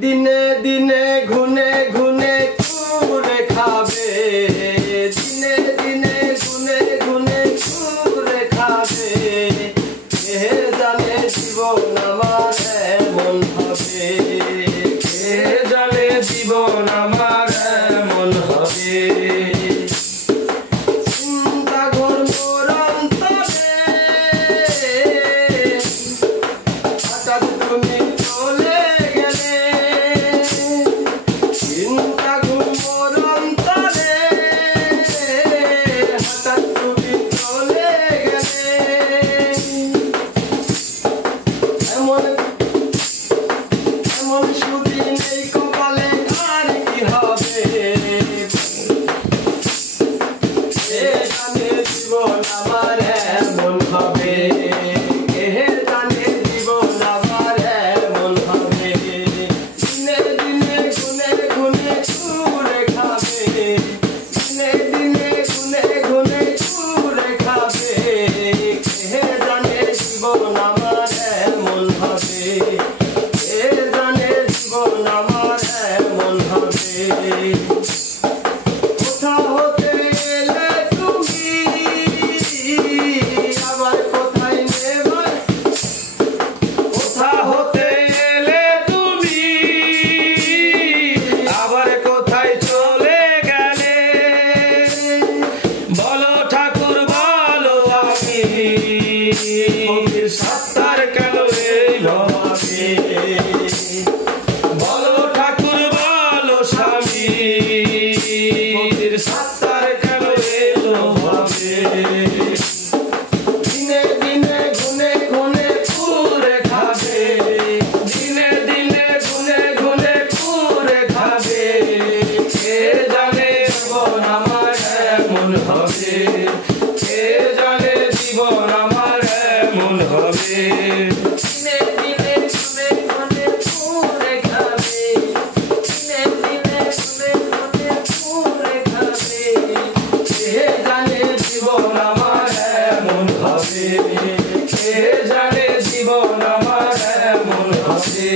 দিনে দিনে ঘুনে ঘুনে কুরে খাবে, দিনে দিনে ঘুনে ঘুনে কুরে খাবে। কে জানে জীবন আমার এমন হবে, কে জানে জীবন আমার এমন হবে। চিন্তা ঘোর মোর অন্তরে, হঠাৎ তুমি চলে গেলে। চিন্তা ঘোর মোর অন্তরে, হঠাৎ তুমি চলে গেলে। এমন এমন সুদিন এই কপালে আর কি হবে। কে জানে জীবন আমার এমন হবে, কে জানে জীবন আমার এমন হবে। দিনে দিনে গুনে গুনে কুরে খাবে, দিনে দিনে গুনে গুনে কুরে খাবে। কে জানে জীবন আমার এমন হবে, কে জানে জীবন আমার এমন হবে। কোথা হতে এলে তুমি, আবার কোথায় নেবে। কোথা হতে এলে তুমি, আবার কোথায় চলে গেলে। বলো ঠাকুর বলো আমি, কবির সত্তার কেন এই ভাবে। বলো ঠাকুর বলো স্বামী, কবির সত্তার কেন এলো ভাবে। দিনে দিনে গুনে গুনে কুরে খাবে, দিনে দিনে গুনে গুনে কুরে খাবে। কে জানে জীবন আমার এমন হবে, কে জানে জীবন আমার এমন হবে। দিনে দিনে গুনে গুনে কুরে খাবে, দিনে দিনে গুনে গুনে কুরে খাবে। কে জানে জীবন আমার এমন হবে, কে জানে জীবন আমার এমন হবে।